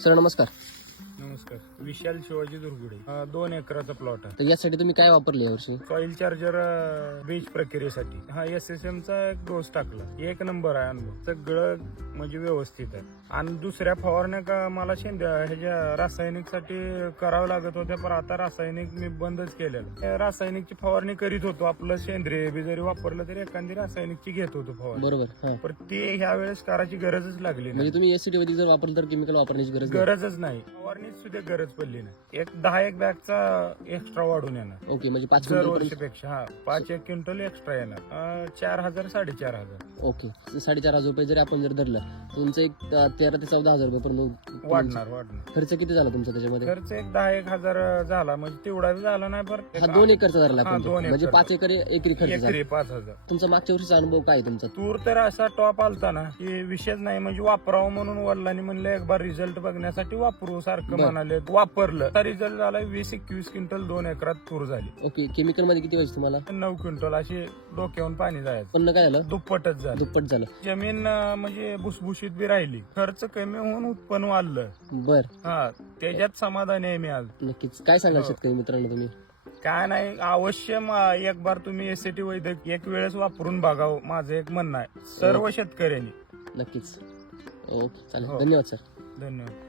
Sir नमस्कार. नमस्कार. विशाल शिवाजी दुर्गुडे. 2 एकराचा प्लॉट आहे. तर यासाठी तुम्ही काय वापरले यावर्षी? सॉइल चार्जर बीज प्रक्रियेसाठी SSM चा एक डोस टाकला. एक नंबर आहे अनुभव. सगळं म्हणजे व्यवस्थित आहे. आणि दुसऱ्या फवारण्या का मला ह्याच्या रासायनिकसाठी करावं लागत होत्या, पण आता रासायनिक मी बंदच केलेलं. रासायनिकची फवारणी करीत होतो. आपलं सेंद्रिय बी जरी वापरलं तरी एखादी रासायनिकची घेत होतो फवारणी. बरोबर. पण ते ह्या वेळेस करायची गरजच लागली नाही. म्हणजे तुम्ही एससीटी वैदिक जर वापरलं तर केमिकल वापरण्याची गरज नाही. गरजच नाही. फवारणीत सुद्धा गरज पडली नाही. 10 बॅगचा एक्स्ट्रा वाढून येणार. ओके, म्हणजे 5 दर क्विंटल. वर्षीपेक्षा 5-1 क्विंटल एक्स्ट्रा येणार. 4,000-4,500. ओके, 4,500 रुपये जरी आपण जर धरलं तुमचं एक 13,000 ते 14,000 रुपये पर्यंत वाढणार. खर्च किती झाला तुमचा त्याच्यामध्ये? खर्च एक 10,000-1,000 झाला, म्हणजे तेवढा बी झाला नाही. हा 2 एकरचा धरला हा, आपण 2 म्हणजे एकर. 5 एकर एकरी खर्च झाला. एकरी 5,000. तुमचा मागच्या वर्षीचा अनुभव काय आहे तुमचा? तूर तर असा टॉप आलता ना की विषयच नाही. म्हणजे वापरावं म्हणून वडिलांनी म्हणलं एक बार रिझल्ट बघण्यासाठी वापरू सारखं म्हणाले. वापरलं तर रिझल्ट झाला. 20-21 क्विंटल 2 एकरात तूर झाली. ओके, केमिकल मध्ये किती व्हायचं तुम्हाला? 9 क्विंटल अशी डोक्यावरून पाणी जायचं. पण काय झालं? दुप्पटच झालं. दुप्पट झालं. जमीन म्हणजे भुसभुशीत बी राहिली. खर्च कमी होऊन उत्पन्न वाढलं. बर, त्याच्यात समाधान आहे मी आज. नक्कीच. काय सांगाल हो. शेतकरी मित्रांनो तुम्ही? काय नाही, अवश्य एक बार तुम्ही एसटी वैद्यक एक वेळेस वापरून बघावं, माझं एक म्हणणं आहे सर्व शेतकऱ्यांनी. नक्कीच. ओके, चालेल. हो. धन्यवाद सर. धन्यवाद.